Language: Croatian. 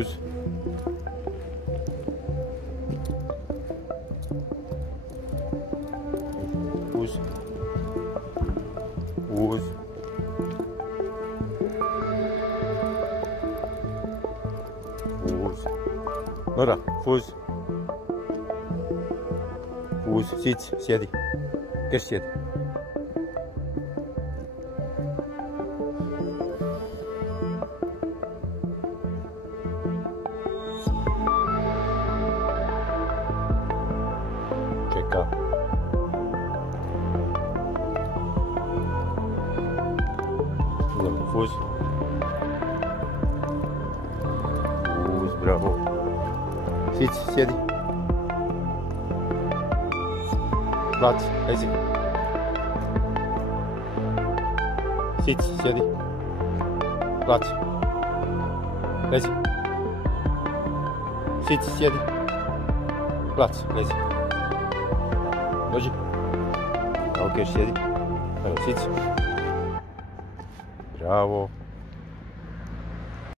Uz. Uz. Uz. Uz. Nora, fuz. Uz, sic, sjedi. Gdje sjedi? Čeka. Dobro, fuz. Fuz, bravo. Sic, sjedi. Plac, lezi. Sic, sjedi. Plac. Lezi. Sic, sjedi. Plac, lezi. Dođi. Ok, sjedi. Evo, sic. Bravo.